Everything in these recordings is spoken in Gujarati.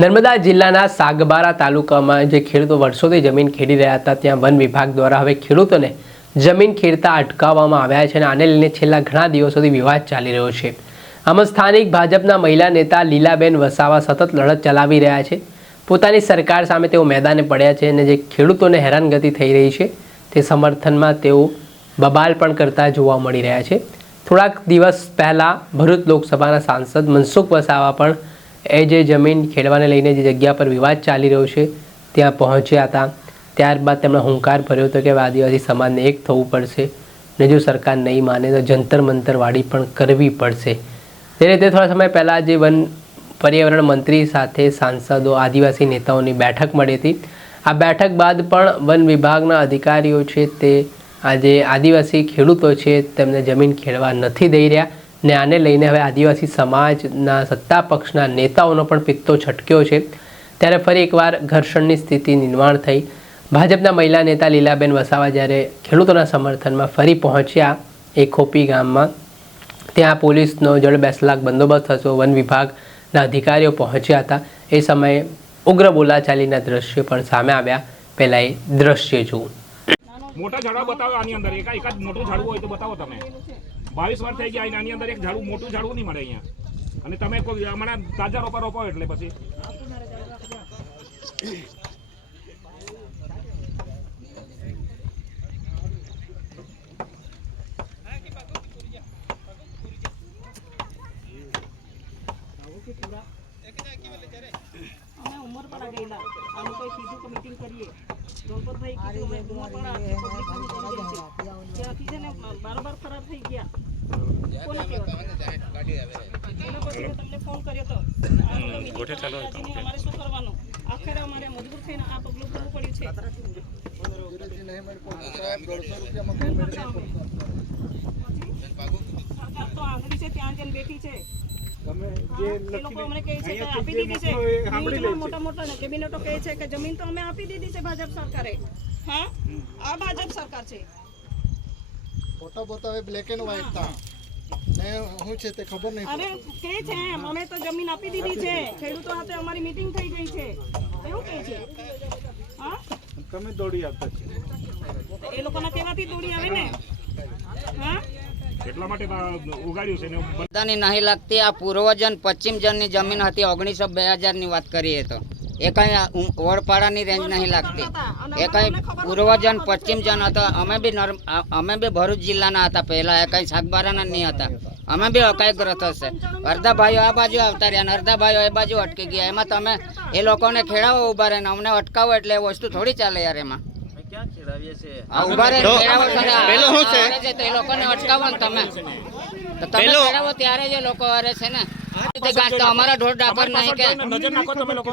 નર્મદા જિલ્લાના સાગબારા તાલુકામાં જે ખેડૂતો વર્ષોથી જમીન ખેડી રહ્યા હતા ત્યાં વન વિભાગ દ્વારા હવે ખેડૂતોને જમીન ખેડતા અટકાવવામાં આવ્યા છે અને આને લઈને છેલ્લા ઘણા દિવસોથી વિવાદ ચાલી રહ્યો છે। આમાં સ્થાનિક ભાજપના મહિલા નેતા લીલાબેન વસાવા સતત લડત ચલાવી રહ્યા છે। પોતાની સરકાર સામે તેઓ મેદાને પડ્યા છે અને જે ખેડૂતોને હેરાનગતિ થઈ રહી છે તે સમર્થનમાં તેઓ બબાલ પણ કરતા જોવા મળી રહ્યા છે। થોડાક દિવસ પહેલાં ભરૂચ લોકસભાના સાંસદ મનસુખ વસાવા પણ એ જે જમીન ખેડવાને લઈને જે જગ્યા પર વિવાદ ચાલી રહ્યો છે ત્યાં પહોંચ્યા હતા। ત્યારબાદ તેમણે હુંકાર ભર્યો હતો કે આદિવાસી સમાજને એક થવું પડશે ને જો સરકાર નહીં માને તો જંતર મંતર વાડી પણ કરવી પડશે। તે રીતે થોડા સમય પહેલાં જે વન પર્યાવરણ મંત્રી સાથે સાંસદો આદિવાસી નેતાઓની બેઠક મળી હતી। આ બેઠક બાદ પણ વન વિભાગના અધિકારીઓ છે તે આજે આદિવાસી ખેડૂતો છે તેમને જમીન ખેડવા નથી દઈ રહ્યા ને આને લઈને હવે આદિવાસી સમાજના સત્તા પક્ષના નેતાઓનો પણ પિત્તો છટક્યો છે। ત્યારે ફરી એકવાર ઘર્ષણની સ્થિતિ નિર્માણ થઈ। ભાજપના મહિલા નેતા લીલાબેન વસાવા જ્યારે ખેડૂતોના સમર્થનમાં ફરી પહોંચ્યા એ ખોપી ગામમાં ત્યાં પોલીસનો જડબેસલાક બંદોબસ્ત હતો, વન વિભાગના અધિકારીઓ પહોંચ્યા હતા। એ સમયે ઉગ્ર બોલાચાલીના દ્રશ્યો પણ સામે આવ્યા। પહેલાં એ દ્રશ્ય જુઓ। મોટા ઝાડવા બતાવો આની અંદર એકાદ મોટું ઝાડવું હોય તો બતાવો તમે। 22 વર્ષ થઈ ગયા આની અંદર એક ઝાડવું મોટું ઝાડવું નહીં મળે અહીંયા અને તમે કોઈ હમણાં તાજા રોપા રોપાવો એટલે પછી બારોબાર ખરાબ થઈ ગયા કોને તમને ફોન કર્યો તો ગોઠે ચાલો અમારે શું કરવાનું આખરે અમારે મજબૂર થઈને આ પગલું ભરવું પડ્યું છે। સરકાર તો આંગળી છે ત્યાં જઈને બેઠી છે। મોટા મોટા કેબિનેટો કહે છે કે જમીન તો અમે આપી દીધી છે ભાજપ સરકારે। હા, આ ભાજપ સરકાર છે। ફોટો બતાવે બ્લેક એન્ડ વ્હાઈટ તા ને હું છે તે ખબર નહીં। અરે કે છે અમે તો જમીન આપી દીધી છે, ખેડૂતો સાથે અમારી મીટિંગ થઈ ગઈ છે એવું કહે છે। હા, તમે દોડી આવતા છે એ લોકોના કહેવાથી દોડી આવે ને। હા, એટલા માટે ઉગાડ્યું છે ને બધાની નહીં લાગતી। આ પૂર્વજન પશ્ચિમ જનની જમીન હતી 1900-2000 ની વાત કરીએ તો એ કઈ વડપાડાની રેન્જ નહીં લાગતી। એ કઈ પૂર્વજન પશ્ચિમ જન હતો। અમે બી ભરૂચ જિલ્લાના હતા પહેલા, એ કઈ સાગબારાના નહીં હતા। અમે બી અકાયગ્રસ્ત હશે। અડધા ભાઈઓ આ બાજુ આવતા રહ્યા અને અડધા ભાઈઓ એ બાજુ અટકી ગયા। એમાં તમે એ લોકોને ખેડાવો ઉભા રહીને અમને અટકાવો એટલે એ વસ્તુ થોડી ચાલે યાર। એમાં ઉભા રહીને એ લોકોને અટકાવો ને તમે ખેડાવો ત્યારે જ એ લોકો અરે છે ને અમારા ઢોર ડાબર નહીં કે નજર નાખો તમે લોકો,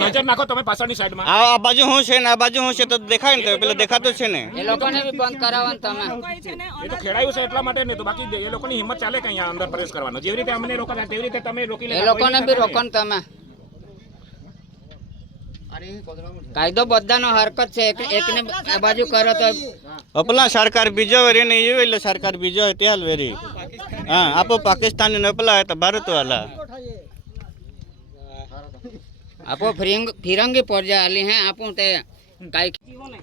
નજર નાખો તમે પાછળની સાઈડમાં। આ બાજુ હું છે ને આ બાજુ હું છે તો દેખાય ને પેલો દેખાતો છે ને એ લોકોને બી બંધ કરાવો ને તમે। એ તો ખેડાયું છે એટલા માટે ને તો બાકી એ લોકોની હિંમત ચાલે કે અહીંયા અંદર પ્રવેશ કરવાનો। જેવી રીતે અમને રોકો તેવી રીતે તમે રોકી લે। એ લોકોને બી રોકો ને તમે। કાયદો બધાનો હરકત છે, એકને આ બાજુ કરો તો અપલા સરકાર બીજો વેરી ને એ વેલો સરકાર બીજો હોય ત્યાં વેરી। હા, આપો પાકિસ્તાની ને અપલા હોય તો ભારત વાલા આપો ફિરંગી પડજા આલી હે આપો તે કાઈ જીવોને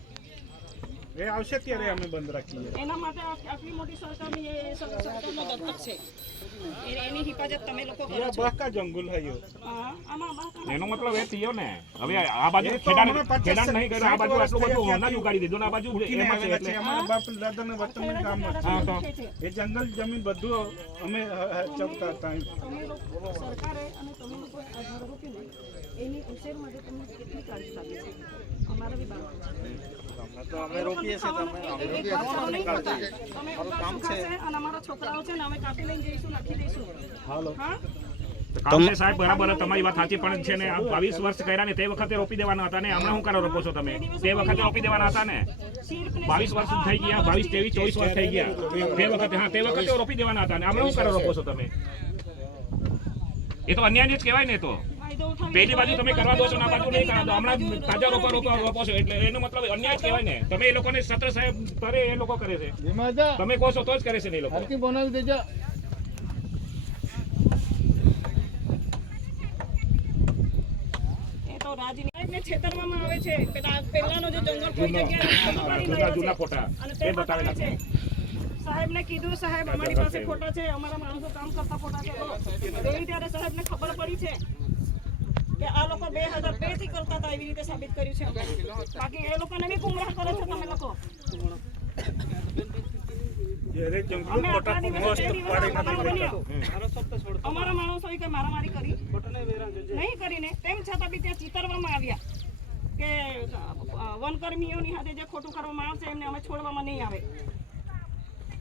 એ આવશે ત્યારે અમે બંધ રાખીએ। એના માટે આટલી મોટી સરકારની એ સરકારનો દત્તક છે, એની હિફાજત તમે લોકો કરો છો। બાકા જંગલ હયો આમાં એનો મતલબ એ થયો ને હવે આ બાજુ ખેડાણ નહીં કર્યું, આ બાજુ આટલું બધું હોના જ ઉગાડી દીધું ને આ બાજુ એમાં છે એટલે અમારા બાપ દાદાના વતનનું કામ હા તો એ જંગલ જમીન બધું અમે ચપતા હતા। સરકારે અને તમે લોકો આ ઝાડ રોપ્યું ને એની ઉછેર માટે તમને કેટલી કાળજી રાખી છે? અમારા બી બાળકો તો અમે રોપીએ છીએ તમે કામ છે અને અમારા છોકરાઓ છે ને અમે કાપી લઈને જઈશું, નાખી દઈશું। હાલો હા, કામ છે સાહેબ બરાબર, તમારી વાત સાચી પણ છે ને આ 22 વર્ષ કર્યા ને તે વખતે રોપી દેવાના હતા ને હમણાં શું કરો રોપો છો તમે? તે વખતે રોપી દેવાના હતા ને 22 વર્ષ થઈ ગયા, 22, 23, 24 વર્ષ થઈ ગયા તે વખતે। હા, તે વખતે રોપી દેવાના હતા ને હમણાં શું કરો રોપો છો તમે? એ તો અન્યાય જ કહેવાય ને। તો પહેલી બાજુ તમે કરવા દો છો ને આ બાજુ નહીં કરવા દો, હમણાં તાજા રોપો છો એટલે એનો મતલબ અન્યાય જ કહેવાય ને। તમે એ લોકોને સત્ર સાહેબ કરે એ લોકો કરે છે, તમે કહો છો તો જ કરે છે ને એ લોકો। બનાવી દેજો। રાજનીતિને છેતરવામાં આવે છે. પહેલાનો જે જંગલ કોઈ જગ્યાએ જૂના ફોટા અને એ તે બતાવેલા બતાવે છે. છે. સાહેબને કીધું, સાહેબ અમારી પાસે ફોટા છે, અમારા માણસો કામ કરતા ફોટા છે. તો એવી ત્યારે સાહેબને ખબર પડી છે કે આ લોકો 2002 થી કરતા હતા, એવી રીતે સાબિત કર્યું છે. બાકી એ લોકોને બી ગુમરાહ કરો છો તમે લોકો. અમે આટલા દિવસે બે દિવસમાં બનાવ બન્યો. અમારા માણસોએ કે મારામારી કરી નહીં કરીને, તેમ છતાં બી ત્યાં ચિતરવામાં આવ્યા કે વનકર્મીઓની સાથે જે ખોટું કરવામાં આવશે એમને અમે છોડવામાં નહીં આવે.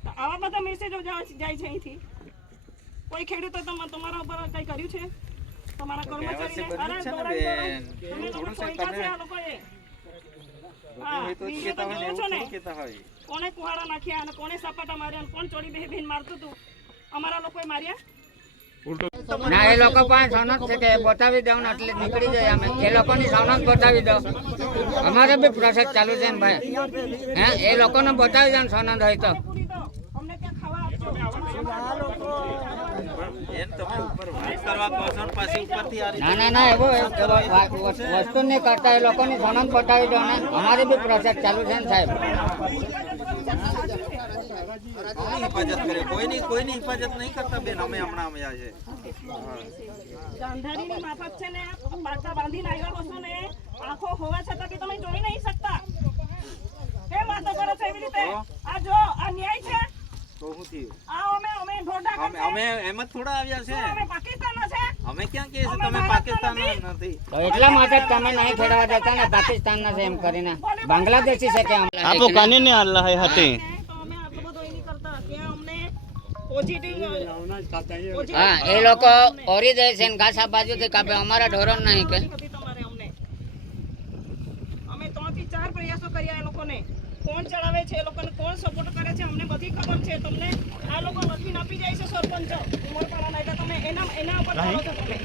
તો આવા બધા મેસેજો જાય છે અહીંથી. કોઈ ખેડૂતો તમારા ઉપર કઈ કર્યું છે? તમારા કર્મચારીને તમે લોકો ચોઈકા છે આ લોકોએ. હા, બીજું તો જોવો છો ને કોને કુહાડા નાખ્યા અને કોને સપાટા માર્યા અને કોણ ચોરી બેહીને મારતું હતું. અમારા લોકોએ માર્યા. ના, એ લોકો પાસે સનદ છે કે બતાવી દઉં ને એટલે નીકળી જાય. અમે એ લોકોની સનદ બતાવી દો. અમારે બી પ્રોસેસ ચાલુ છે ને ભાઈ. એ લોકોને બતાવી દો ને સનદ હોય તો. પૂરી દો. અમને ત્યાં ખાવા ના, એવો વસ્તુ નહીં કરતા. એ લોકોની સનદ બતાવી દો ને. અમારી બી પ્રોસેસ ચાલુ છે ને સાહેબ. હિફાજત કરે કોઈની હિફાજત નહીં કરતા બેન. અમે હમણાં આવ્યા છે. ગાંધારીની માફક છે ને પાટા બાંધીને આવ્યા છો ને, આંખો હોવા છતાં બી તમે જોઈ નહીં શકતા. કેમ વાતો કરો છો એવી રીતે? આ જો આ ન્યાય છે. તો શું થયું? આ અમે ઢોઢા કરતા. અમે એમ જ થોડા આવ્યા છે. અમે પાકિસ્તાનના છે. અમે ક્યાં કહીએ છીએ તમે પાકિસ્તાનના નથી? તો એટલા માટે જ તમે નહીં ખેડવા દેતા ને પાકિસ્તાનના છે એમ કરીને. બાંગ્લાદેશી છે કે આપો કાની ને અલ્લાહ હતી તો અમે આટલું બધું એ નહીં કરતા. ત્યાં અમને પોઝિટિવ હા, એ લોકો ઓરી દે છે ને ઘાસ આ બાજુથી કાપે. અમારા ઢોરણ નહીં કે તમારે અમને અમે 3 થી 4 પ્રયાસો કર્યા. એ લોકોને કોણ ચડાવે છે, એ લોકોને કોણ સપોર્ટ કરે છે, અમને બધી ખબર છે. તમને આ લોકો લખીને આપી જાય છે સરપંચ ઉમરપાડાના, એટલે તમે એના ઉપર ચાલો છો તમે.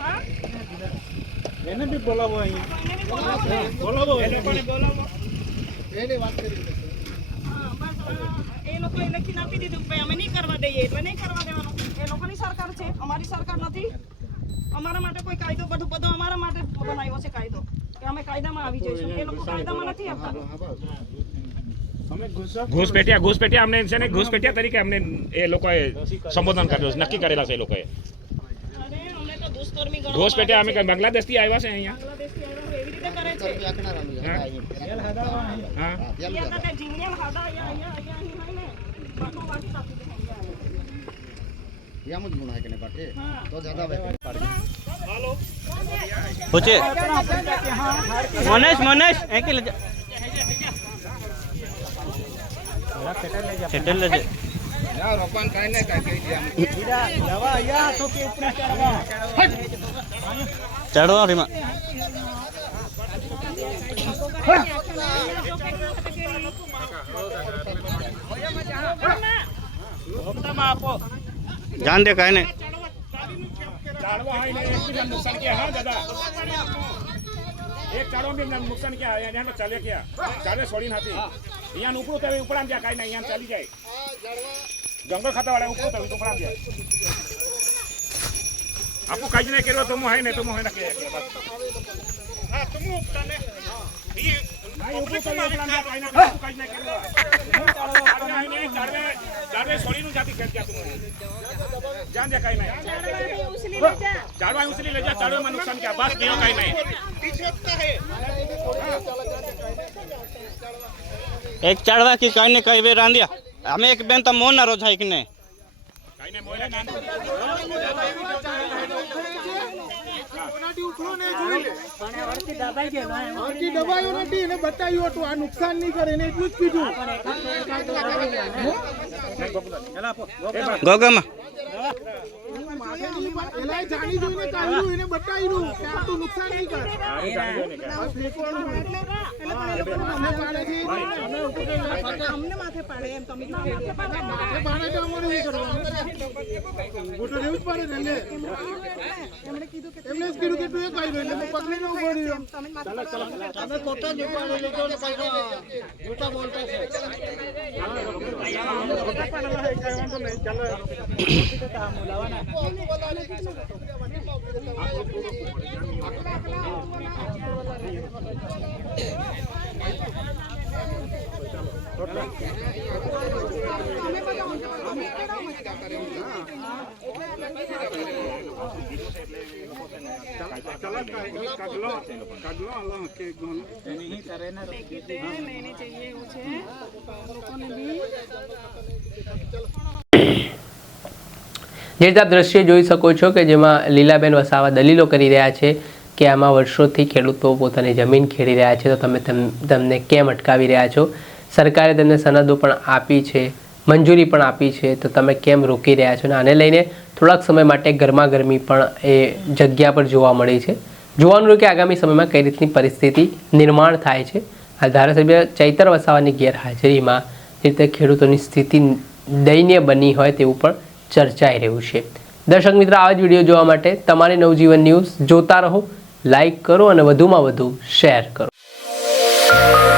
હા, એને બી બોલાવો અહીં. એને બી બોલાવો ને. બોલાવો એ લોકોને બોલાવો. એની વાત કરી હા, બસ એ લોકોએ લખીને આપી દીધું કે ભાઈ અમે નહીં કરવા દઈએ, એટલે નહીં કરવા દેવાનું. એ લોકોની સરકાર છે, અમારી સરકાર નથી. અમારા માટે કોઈ કાયદો બધો અમારા માટે બનાવ્યો છે કાયદો કે અમે કાયદામાં આવી જઈશું. એ લોકો કાયદામાં નથી આવતા. ઘૂસપેટિયા અમને છે ને ઘૂસપેટિયા તરીકે અમને એ લોકોએ સંબોધન કર્યું છે, નક્કી કરેલા છે એ લોકોએ. અરે અમને તો દુષ્કર્મી ગણવામાં ઘૂસપેટિયા અમે બાંગ્લાદેશથી આવ્યા છે અહીંયા. બાંગ્લાદેશથી આવ્યા હોય એવી રીતે કરે છે. હા, અહીંયા તો તે જીવણીયા હાડા અહીંયા અહીં હોય ને બાટો વાટી કાપી દે યમ જ ગુણ હે કે નહીં બાટે તો જ્યાદા બેઠે પૂછે મનેશ એકી લે સેટલ લેજે ચડવા રીમાં જાન દે કાંઈ નહીં ચાળવા હોય ને એક બી નુકસાન किया હા દાદા એક ચાળવા બી નુકસાન किया અહીંયા ચાલે क्या ચાલે છોડીને હતી અહીંયા ઉપડું તો ઉપડામ જાય કાંઈ નહીં અહીંયા ચાલી જાય જંગલ ખાતાવાળા ઉપડું તો ઉપડામ જાય આપકો કાંઈ જ નહીં કર્યો તો હું ને તો હું ના કે હા તું ઉપડા ને નહીં ઉપડું તો ઉપડામ જાય કાંઈ ના કાંઈ જ નહીં કર્યો ચાળવે છોડીનું જાતી કે તું જાન દે કાંઈ નહીં ચાળવા ઉસલી ले जा चाड़वे में नुकसान क्या बस दियो कहीं नहीं એક ચડવા की કઈ ને કઈ વે રાંધ્યા અમે એક બેન તો મોના રોજ હાઈક ને कहीं नहीं मोयला नहीं દબાયો નથી એને બતાવ્યું હતું આ નુકસાન નહીં કરે એને એટલું જ કીધું ગોગામાં એલા જાણી જોઈને કાઢ્યું એને બતાવ્યું કે આટલું નુકસાન નહીં કરે અમને માથે પાડે એમ તમે પાડે તો અમારે નહીં કરવાનું ગોઠો રહેવું જ પડે ને એમણે કીધું કે એમને જ કીધું કે તું એ કાઢ્યું એટલે પકડીને ઉભો રહ્યો તમે માથે તમે ખોટા જૂઠા બોલતા છે પાડે લેને चाहिए એવું છે લોકોને બી જે રીતે આપ દ્રશ્ય જોઈ શકો છો કે જેમાં લીલાબેન વસાવા દલીલો કરી રહ્યા છે કે આમાં વર્ષોથી ખેડૂતો પોતાની જમીન ખેડી રહ્યા છે, તો તમે તેમને કેમ અટકાવી રહ્યા છો? સરકારે તેમને સનદો પણ આપી છે, મંજૂરી પણ આપી છે, તો તમે કેમ રોકી રહ્યા છો? અને આને લઈને થોડાક સમય માટે ગરમાગરમી પણ એ જગ્યા પર જોવા મળી છે. જોવાનું રહ્યું કે આગામી સમયમાં કઈ રીતની પરિસ્થિતિ નિર્માણ થાય છે. આ ધારાસભ્ય ચૈતર વસાવાની ગેરહાજરીમાં જે રીતે ખેડૂતોની સ્થિતિ દયનીય બની હોય તેવું પણ ચર્ચાઈ રહ્યું છે. દર્શક મિત્રો, આવા જ વિડીયો જોવા માટે તમારી નવજીવન ન્યૂઝ જોતા રહો, લાઈક કરો અને વધુમાં વધુ શેર કરો.